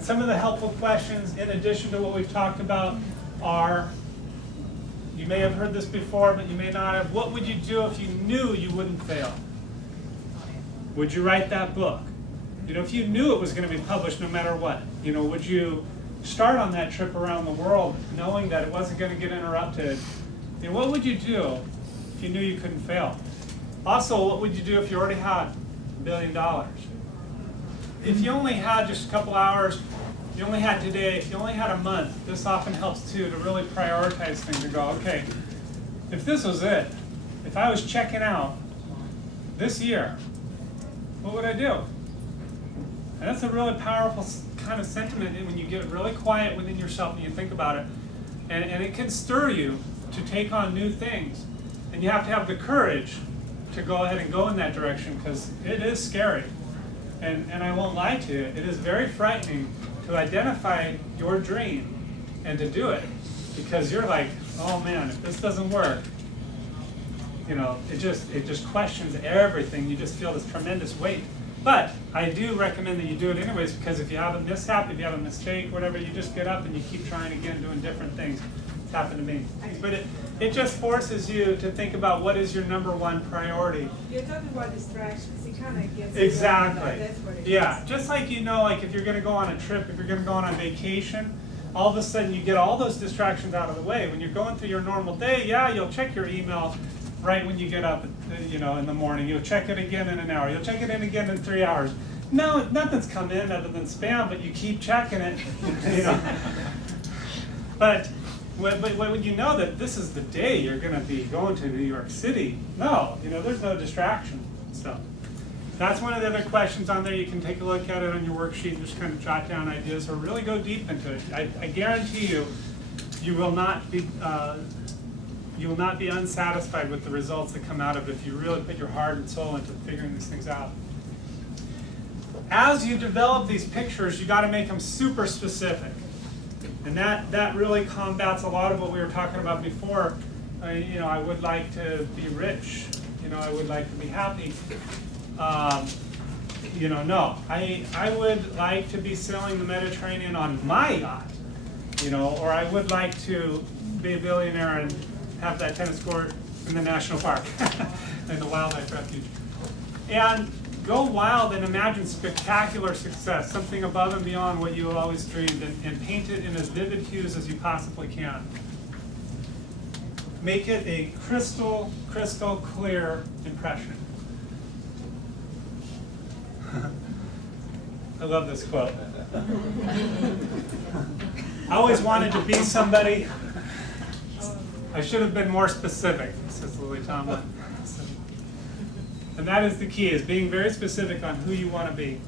And some of the helpful questions, in addition to what we've talked about, are, you may have heard this before, but you may not have. What would you do if you knew you wouldn't fail? Would you write that book? You know, if you knew it was going to be published no matter what, you know, would you start on that trip around the world knowing that it wasn't going to get interrupted? You know, what would you do if you knew you couldn't fail? Also, what would you do if you already had $1 billion? If you only had just a couple hours, you only had today, if you only had a month, this often helps too, to really prioritize things and go, okay, if this was it, if I was checking out this year, what would I do? And that's a really powerful kind of sentiment when you get really quiet within yourself and you think about it. And it can stir you to take on new things. And you have to have the courage to go ahead and go in that direction, because it is scary. And I won't lie to you, it is very frightening to identify your dream and to do it. Because you're like, oh man, if this doesn't work, you know, it just questions everything. You just feel this tremendous weight. But I do recommend that you do it anyways, because if you have a mishap, if you have a mistake, whatever, you just get up and you keep trying again, doing different things. It's happened to me. But it just forces you to think about what is your number one priority. You're talking about distractions. It kind of gets Exactly. That's what it Yeah, is. just like, you know, like if you're going to go on a trip, if you're going to go on a vacation, all of a sudden you get all those distractions out of the way. When you're going through your normal day, yeah, you'll check your email right when you get up, you know, in the morning. You'll check it again in an hour. You'll check it in again in 3 hours. No, nothing's come in other than spam, but you keep checking it. You know. But when you know that this is the day you're going to be going to New York City, no, you know, there's no distraction. So that's one of the other questions on there. You can take a look at it on your worksheet and just kind of jot down ideas or really go deep into it. I guarantee you, you will not be unsatisfied with the results that come out of it if you really put your heart and soul into figuring these things out. As you develop these pictures, you got to make them super specific. And that really combats a lot of what we were talking about before. You know, I would like to be rich. You know, I would like to be happy. You know, no. I would like to be sailing the Mediterranean on my yacht. You know, or I would like to be a billionaire and have that tennis court in the national park and the wildlife refuge. And go wild and imagine spectacular success, something above and beyond what you have always dreamed, and paint it in as vivid hues as you possibly can. Make it a crystal clear impression. I love this quote. I always wanted to be somebody. I should have been more specific, says Lily Tomlin. And that is the key, is being very specific on who you want to be.